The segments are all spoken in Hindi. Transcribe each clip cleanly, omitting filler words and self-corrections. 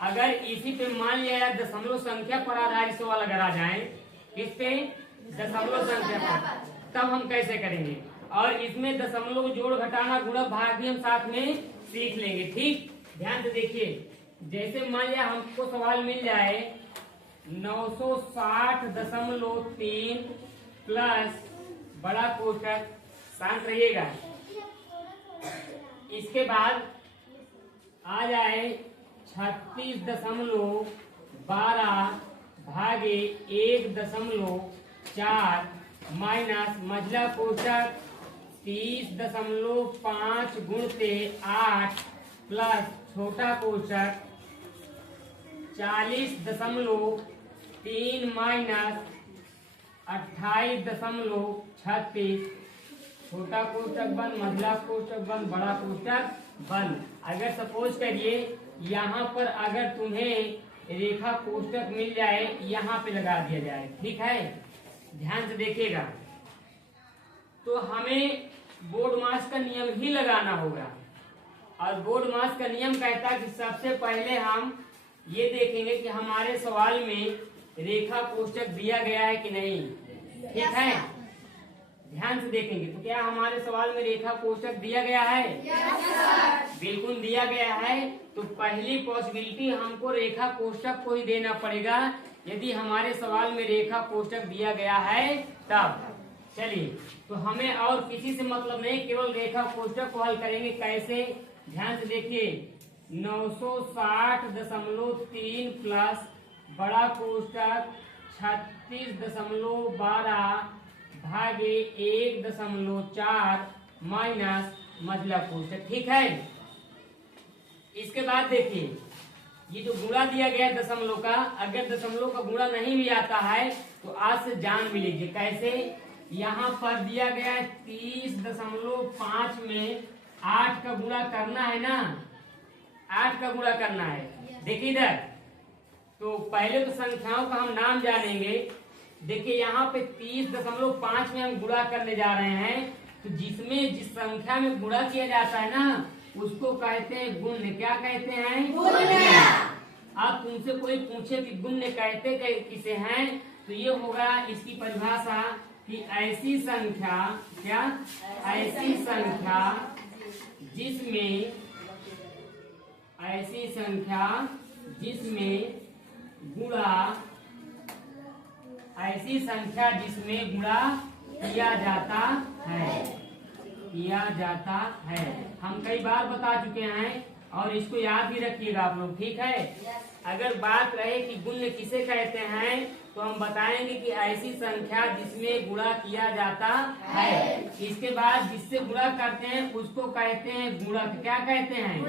अगर इसी पे मान लिया दशमलव संख्या पर आधारित सवाल अगर आ जाए, किस पे? दशमलव संख्या पर, तब हम कैसे करेंगे। और इसमें दशमलव जोड़ घटाना गुणा भाग भी हम साथ में सीख लेंगे। ठीक, ध्यान से देखिए। जैसे मान लिया हमको सवाल मिल जाए 960.3 प्लस बड़ा कोष्ठक, शांत रहिएगा। इसके बाद आ जाए 36.12 भागे 1.4 माइनस मझला कोष्ठक 30.5 गुणते 8 प्लस छोटा कोष्ठक 40.3 माइनस 28.36 छोटा कोष्ठक बंद, मझला कोष्ठक बंद, बड़ा कोष्ठक बंद। अगर सपोज करिए यहाँ पर अगर तुम्हें रेखा कोष्ठक मिल जाए, यहाँ पे लगा दिया जाए, ठीक है, ध्यान से देखिएगा। तो हमें बोर्ड मास का नियम ही लगाना होगा। और बोर्ड मास का नियम कहता है कि सबसे पहले हम ये देखेंगे कि हमारे सवाल में रेखा कोष्ठक दिया गया है कि नहीं, ठीक है, ध्यान से देखेंगे। तो क्या हमारे सवाल में रेखा कोष्ठक दिया गया है? बिल्कुल दिया गया है। तो पहली पॉसिबिलिटी हमको रेखा कोष्ठक को ही देना पड़ेगा यदि हमारे सवाल में रेखा कोष्ठक दिया गया है तब। चलिए, तो हमें और किसी से मतलब नहीं, केवल रेखा कोष्ठक को हल करेंगे। कैसे? ध्यान से देखिए, 960.3 प्लस बड़ा कोष्ठक 36.12 भागे 1.4 माइनस मझला कोष्ठक, ठीक है। इसके बाद देखिए, ये जो गुणा दिया गया है दशमलव का, अगर दशमलव का गुणा नहीं भी आता है तो आज से जान भी लीजिए। कैसे? यहाँ पर दिया गया है 30.5 में 8 का गुणा करना है ना, 8 का गुणा करना है। देखिए इधर, तो पहले तो संख्याओं का हम नाम जानेंगे। देखिए यहाँ पे 30.5 में हम गुणा करने जा रहे हैं, तो जिसमें जिस संख्या में गुणा किया जाता है ना उसको कहते हैं गुण्य। क्या कहते हैं? गुण्य। अब तुमसे कोई पूछे कि गुण्य कहते किसे हैं, तो ये होगा इसकी परिभाषा कि ऐसी संख्या, क्या? ऐसी संख्या जिसमें, ऐसी संख्या जिसमें गुणा, ऐसी संख्या जिसमें गुणा किया जाता है, किया जाता है। हम कई बार बता चुके हैं और इसको याद भी रखिएगा आप लोग, ठीक है। अगर बात रहे कि गुण्य किसे कहते हैं तो हम बताएंगे कि ऐसी संख्या जिसमें गुणा किया जाता है। इसके बाद जिससे गुणा करते हैं उसको कहते हैं गुणक। क्या कहते हैं?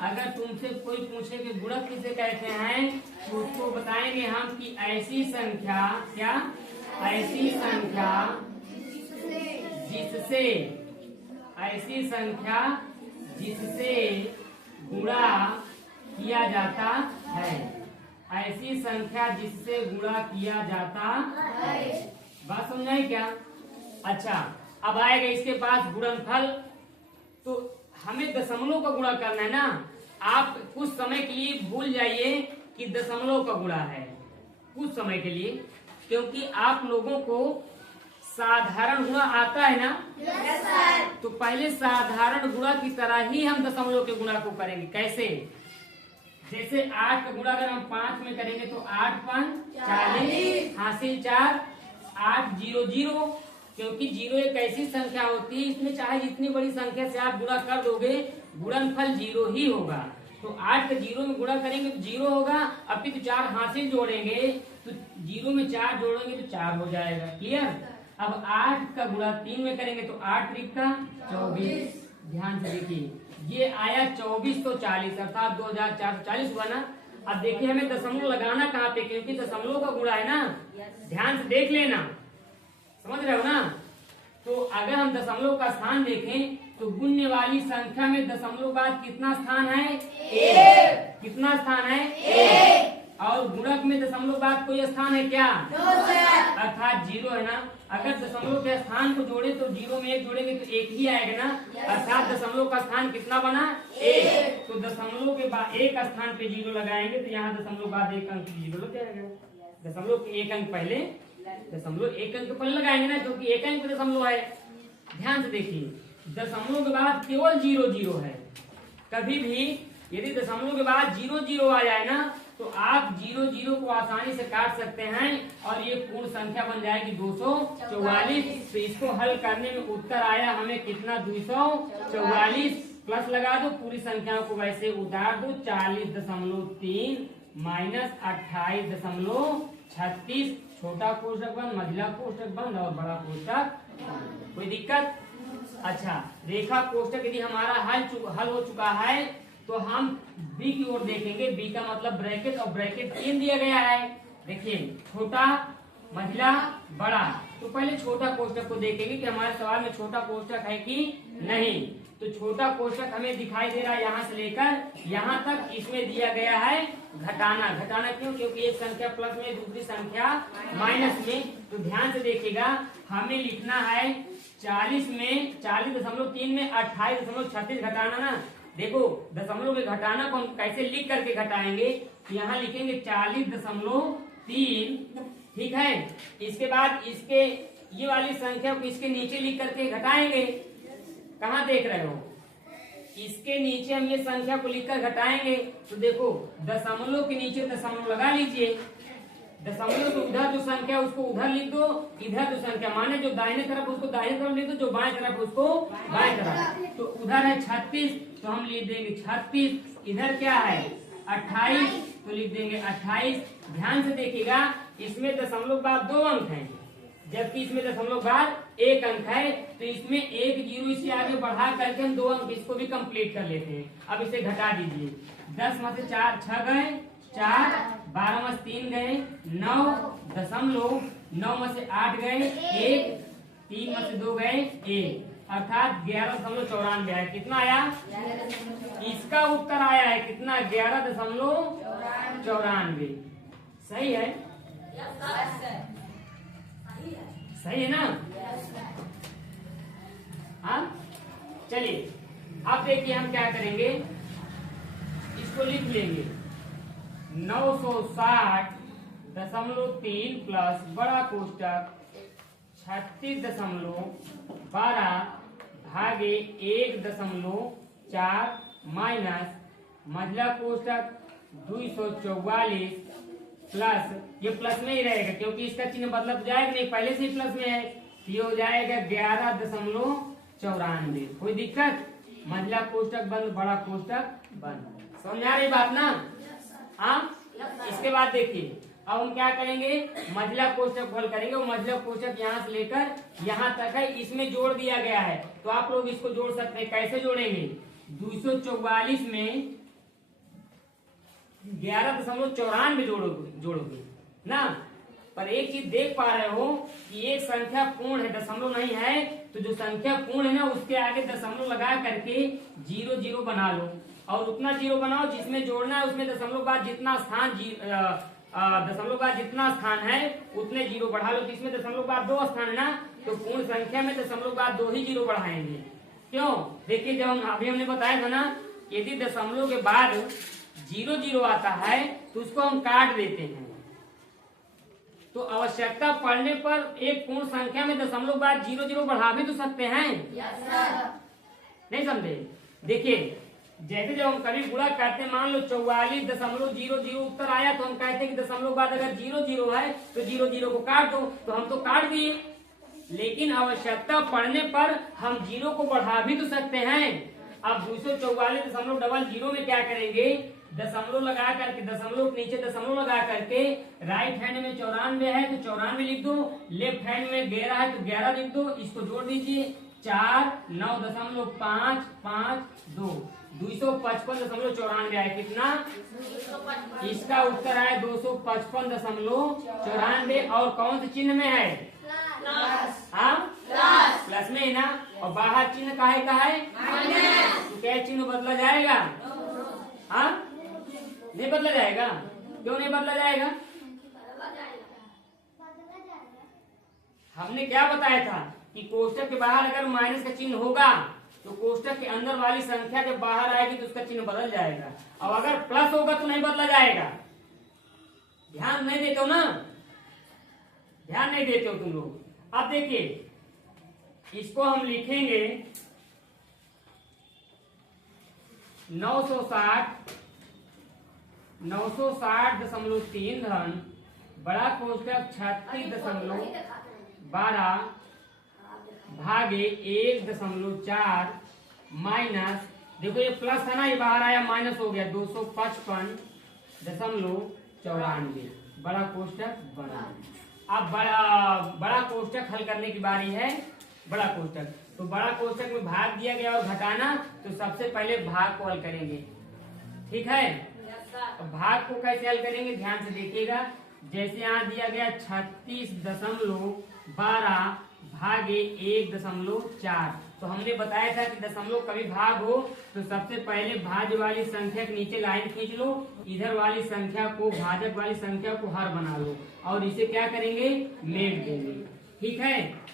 अगर तुमसे कोई पूछे कि गुणक किसे कहते हैं तो उसको बताएंगे हम कि ऐसी संख्या, क्या? ऐसी संख्या जिससे, ऐसी संख्या जिससे गुणा किया जाता है, ऐसी संख्या जिससे गुणा किया जाता है। बात समझाई क्या? अच्छा, अब आएगा इसके पास गुणनफल। तो हमें दशमलव का गुणा करना है ना। आप कुछ समय के लिए भूल जाइए कि दशमलव का गुणा है, कुछ समय के लिए, क्योंकि आप लोगों को साधारण गुणा आता है ना। तो पहले साधारण गुणा की तरह ही हम दशमलव के गुणा को करेंगे। कैसे? जैसे 8 का गुणा अगर हम 5 में करेंगे तो 8 5 40 हासिल 4 8 0 0, क्योंकि 0 एक ऐसी संख्या होती है इसमें चाहे जितनी बड़ी संख्या से आप गुणा कर दोगे गुणनफल 0 ही होगा। तो 8 का 0 में गुणा करेंगे तो 0 होगा। अब फिर 4 हासिल जोड़ेंगे तो 0 में 4 जोड़ेंगे तो 4 हो जाएगा। क्लियर? अब 8 का गुणा 3 में करेंगे तो 8 3 का 24। ध्यान से देखिए, ये आया 24 तो 40 अर्थात 2440 हुआ ना। अब देखिए हमें दशमलव लगाना कहाँ पे, क्योंकि दशमलव का गुणा है ना। ध्यान से देख लेना, समझ रहे हो ना। तो अगर हम दशमलव का स्थान देखें तो गुण्य वाली संख्या में दशमलव बाद कितना स्थान है? 1। कितना स्थान है? 1। और गुणक में दशमलव बाद कोई स्थान है क्या? अर्थात 0 है ना। अगर दशमलव के स्थान को जोड़े तो 0 में 1 जोड़ेंगे तो 1 ही आएगा ना। अर्थात दशमलव का स्थान कितना बना? 1। तो दशमलव के बाद एक स्थान पे 0 लगाएंगे तो यहाँ दशमलव बाद एक अंक 0 लग जाएगा। दशमलव के एक अंक पहले, दशमलव एक अंक पहले लगाएंगे ना, क्योंकि एक अंक पे दशमलव है। ध्यान से देखिए, दशमलव के बाद केवल 0 0 है। कभी भी यदि दशमलव के बाद 0 0 आ जाए ना तो आप 0 0 को आसानी से काट सकते हैं और ये पूर्ण संख्या बन जाएगी 244। तो इसको हल करने में उत्तर आया हमें कितना? 244। प्लस लगा दो, पूरी संख्याओं को वैसे उतार दो। 40.3 माइनस 28.36। छोटा कोष्ठक बंद, मझला कोष्ठक बंद और बड़ा कोष्ठक। कोई दिक्कत? अच्छा, रेखा कोष्ठक यदि हमारा हल हो चुका है तो हम बी की ओर देखेंगे। बी का मतलब ब्रैकेट, और ब्रैकेट 3 दिया गया है। देखिए, छोटा, मझला, बड़ा। तो पहले छोटा कोष्ठक को देखेंगे कि हमारे सवाल में छोटा कोष्ठक है कि नहीं। तो छोटा कोष्ठक हमें दिखाई दे रहा है यहाँ से लेकर यहाँ तक। इसमें दिया गया है घटाना। घटाना क्यों? क्योंकि एक संख्या प्लस में, दूसरी संख्या माइनस में। तो ध्यान से देखिएगा, हमें लिखना है 40 में 40.3 में 28.36 घटाना ना। देखो, दशमलव के घटाना को हम कैसे लिख करके घटाएंगे? यहाँ लिखेंगे 40.3, ठीक है। इसके बाद इसके ये वाली संख्या को इसके नीचे लिख करके घटाएंगे। कहाँ देख रहे हो? इसके नीचे हम ये संख्या को लिखकर घटाएंगे। तो देखो, दशमलव के नीचे दशमलव लगा लीजिए। दशमलव के उधर जो संख्या उसको उधर लिख दो, इधर जो संख्या माने जो दाहिने तरफ उसको दाहिने तरफ लिख दो, जो बाएं तरफ उसको बाएं तरफ। तो उधर है 36 तो हम लिख देंगे 36। इधर क्या है? 28 तो लिख देंगे 28। ध्यान से देखिएगा, इसमें दशमलव बाद 2 अंक हैं जबकि इसमें दशमलव बाद 1 अंक है। तो इसमें 1 0 इसे आगे बढ़ा करके हम 2 अंक इसको भी कंप्लीट कर लेते हैं। अब इसे घटा दीजिए। 10 में से 4 6 गए 4, 12 में से 3 गए 9 दशमलव, 9 में से 8 गए 1, 3 में से 2 गए 1, अर्थात 11.94 है। कितना आया? इसका उत्तर आया है कितना? 11.94। सही है? सही है ना? हाँ, चलिए अब देखिए हम क्या करेंगे। इसको लिख लेंगे 960.3 प्लस बड़ा कोष्ठक 36.12 भागे 1.4 माइनस मझला कोष्ठक 244 प्लस, ये प्लस में ही रहेगा क्योंकि इसका चिन्ह बदल जाएगा नहीं, पहले से ही प्लस में है। ये हो जाएगा 11.94। कोई दिक्कत? मझला कोष्ठक बंद, बड़ा कोष्ठक बंद। समझ आ रही बात ना? हाँ। इसके बाद देखिए, अब हम क्या करेंगे? मझला कोष्ठक हल करेंगे। वो मझला कोष्ठक यहाँ से लेकर यहाँ तक है, इसमें जोड़ दिया गया है। तो आप लोग इसको जोड़ सकते हैं। कैसे जोड़ेंगे? 244 में 11.94 जोड़ोगे ना। पर एक चीज देख पा रहे हो कि एक संख्या पूर्ण है, दशमलव नहीं है। तो जो संख्या पूर्ण है ना उसके आगे दशमलव लगा करके 0 0 बना लो, और उतना 0 बनाओ जिसमें जोड़ना है उसमें दशमलव बाद जितना स्थान दशमलव बाद जितना स्थान है उतने 0 बढ़ा लो। जिसमें दशमलव बाद 2 स्थान है ना, तो पूर्ण संख्या में दशमलव बाद 2 ही 0 बढ़ाएंगे। क्यों? देखिए, जब हमने बताया था ना, यदि दशमलव के बाद 0 0 आता है तो उसको हम काट देते हैं। तो आवश्यकता पड़ने पर एक पूर्ण संख्या में दशमलव बाद 0 0 बढ़ा भी तो सकते हैं। नहीं समझे? देखिए, जैसे जब हम कभी गुणा करते हैं, मान लो 44.00 उत्तर आया तो हम कहते हैं कि दशमलव बाद अगर 0 0 है तो 0 0 को काट दो। तो हम तो काट दिए, लेकिन आवश्यकता पड़ने पर हम 0 को बढ़ा भी तो सकते हैं। अब 244.00 में क्या करेंगे? दशमलव लगा करके, दशमलव के नीचे दशमलव लगा करके, राइट हैंड में 94 है तो 94 लिख दो, लेफ्ट हैंड में 11 है तो 11 लिख दो। इसको जोड़ दीजिए 4 9.552 255.94 है। कितना? इसका उत्तर है 255.94। और कौन से चिन्ह में है? हाँ, प्लस में है ना। और बाहर चिन्ह काहे का है? तो क्या चिन्ह बदला जाएगा? हाँ, नहीं बदला जाएगा। क्यों नहीं बदला जाएगा? हमने क्या बताया था कि कोष्टक के बाहर अगर माइनस का चिन्ह होगा तो कोष्टक के अंदर वाली संख्या जब बाहर आएगी तो उसका चिन्ह बदल जाएगा, और अगर प्लस होगा तो नहीं बदला जाएगा। ध्यान नहीं देते हो ना, ध्यान नहीं देते हो तुम लोग। अब देखिए इसको हम लिखेंगे 960.3 धन बड़ा कोष्टक 36.12 भागे 1.4 माइनस, देखो ये प्लस है ना, ये बाहर आया माइनस हो गया 255.94 बड़ा कोष्टक बना। अब बड़ा कोष्टक हल करने की बारी है। बड़ा कोष्टक, तो बड़ा कोष्टक में भाग दिया गया और घटाना, तो सबसे पहले भाग को हल करेंगे, ठीक है। भाग को कैसे हल करेंगे ध्यान से देखिएगा। जैसे यहाँ दिया गया 36.12 भागे 1.4, तो हमने बताया था कि दशमलव कभी भाग हो तो सबसे पहले भाज्य वाली संख्या के नीचे लाइन खींच लो, इधर वाली संख्या को भाजक वाली संख्या को हर बना लो, और इसे क्या करेंगे, मेल देंगे, ठीक है।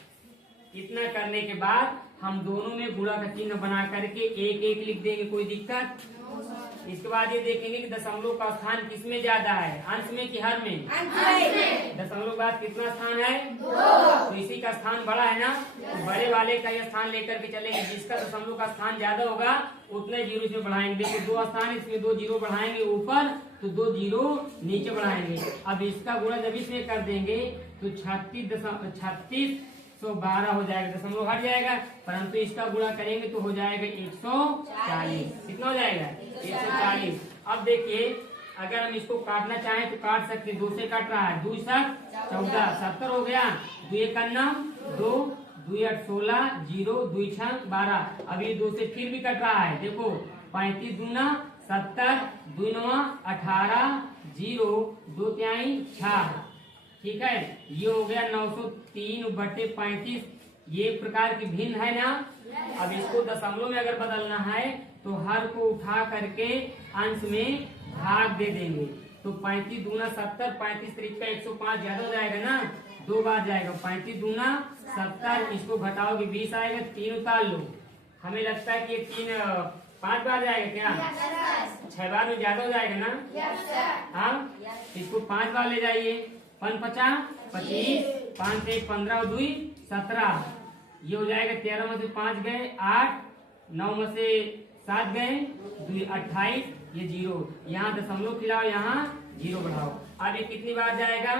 इतना करने के बाद हम दोनों में गुणा का चिन्ह बना करके 1-1 लिख देंगे, कोई दिक्कत। इसके बाद ये देखेंगे कि दशमलव का स्थान किसमें ज्यादा है, अंश में कि हर में? दशमलव के बाद कितना स्थान है, 2, तो इसी का स्थान बड़ा है ना, तो बड़े वाले का यह स्थान लेकर के चलेंगे। जिसका दशमलव का स्थान ज्यादा होगा उतने जीरो इसमें बढ़ाएंगे। देखिए 2 स्थान, इसमें 2 जीरो बढ़ाएंगे ऊपर, तो 2 जीरो नीचे बढ़ाएंगे। अब इसका गुणा जब इसमें कर देंगे तो 3612 हो जाएगा, दशमलव हट जाएगा, परंतु इसका गुणा करेंगे तो हो जाएगा 140। कितना हो जाएगा, 140। अब देखिए अगर हम इसको काटना चाहें तो काट सकते, 2 से काट रहा है, 2 7 14 70 हो गया, 2 1 2 2 8 16 0 2 6 12। अब ये 2 से फिर भी कट रहा है, देखो 35 दूना 70 2 9 18 0 2 3 6, ठीक है। ये हो गया 903/35। ये प्रकार की भिन्न है ना। अब इसको दशमलव में अगर बदलना है तो हर को उठा करके अंश में भाग दे देंगे, तो 35 दूना 70, 35 त्रिका 105 ज्यादा हो जाएगा ना, 2 बार जाएगा, 35 दूना 70, इसको घटाओगे 20 आएगा, 3 उतार लो। हमें लगता है कि 3 5 बार जाएगा क्या, 6 बार में ज्यादा हो जाएगा ना। हाँ, इसको 5 बार ले जाइए, 5 50 25, 5 से 15 और 2 17, ये हो जाएगा 13 में से 5 गए 8, 9 में से 7 गए 2 28, ये 0, यहाँ दशमलव खिलाओ, यहाँ 0 बढ़ाओ। अब ये कितनी बार जाएगा,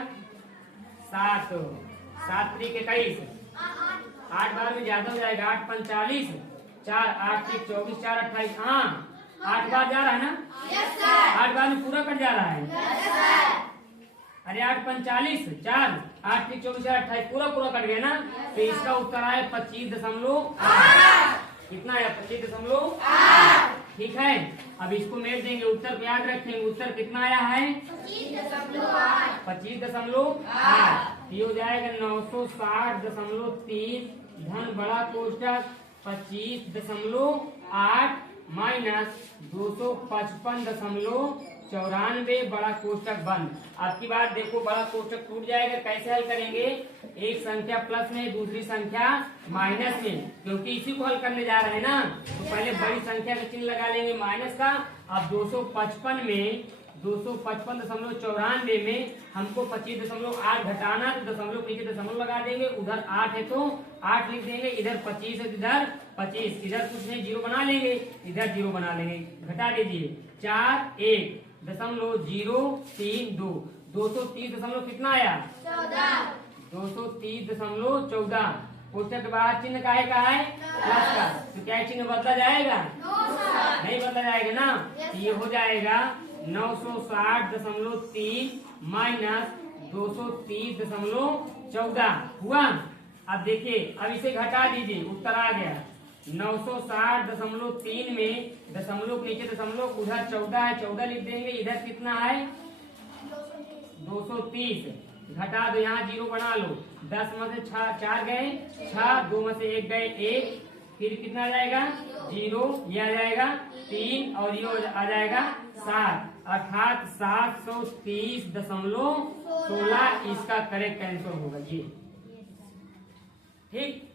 7 7 3 21, 8 बार में ज्यादा हो जाएगा, 8 5 40, 4 8 3 24, 4 28, हाँ 8 बार जा रहा है ना, 8 बार में पूरा कट जा रहा है। अरे 8 5 40, 4 8 3 24 4 28, पूरा कट गया ना, तो इसका उत्तर आया 25.8। कितना है, 25.8, ठीक है। अब इसको मेल देंगे, उत्तर को याद रखेंगे, उत्तर कितना आया है, 25.8। ये हो जाएगा 960.3 धन बड़ा कोष्टक 25.8 माइनस 255.94 बड़ा कोष्टक बंद। आपकी बात देखो, बड़ा कोष्टक टूट जाएगा, कैसे हल करेंगे, एक संख्या प्लस में दूसरी संख्या माइनस में, क्योंकि इसी को हल करने जा रहे हैं ना, तो पहले बड़ी संख्या का चिन्ह लगा लेंगे माइनस का। अब 255 में 255.94 में हमको 25.8 घटाना, तो दशमलव नीचे दशमलव लगा देंगे, उधर 8 है तो 8 लिख देंगे, इधर 25 है तो इधर 25, इधर कुछ नहीं 0 बना लेंगे, इधर 0 बना लेंगे, घटा दीजिए 4 1.032, 230 दशमलव कितना आया, 230.14। कोष्टक के बाहर चिन्ह काहे का है, प्लस का, तो क्या चिन्ह बदला जाएगा, नहीं बदला जाएगा ना। ये हो जाएगा 960.3 माइनस 230.14 हुआ। अब देखिए, अब इसे घटा दीजिए, उत्तर आ गया 960.3 में दशमलव के नीचे दशमलव, उधर 14 है, 14 लिख देंगे, इधर कितना है 230, घटा दो, यहाँ 0 बना लो, 10 में से 4 गए 6, 2 में से 1 गए 1, फिर कितना आ जाएगा 0, ये आ जाएगा 3 और ये आ जाएगा 7। अर्थात 730.16 इसका करेक्ट आंसर होगा ये। ठीक।